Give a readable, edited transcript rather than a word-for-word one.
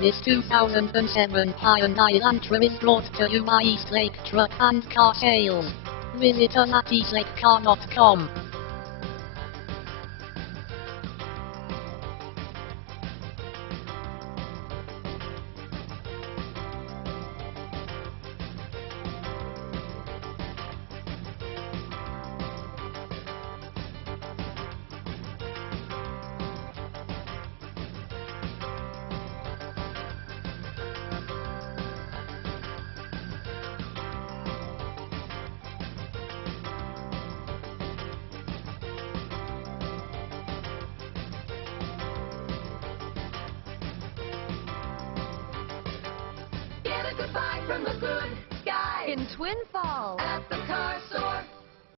This 2007 Hyundai Elantra is brought to you by Eastlake Truck and Car Sales. Visit us at eastlakecar.com. Get a goodbye from the good guy in Twin Falls at the car store.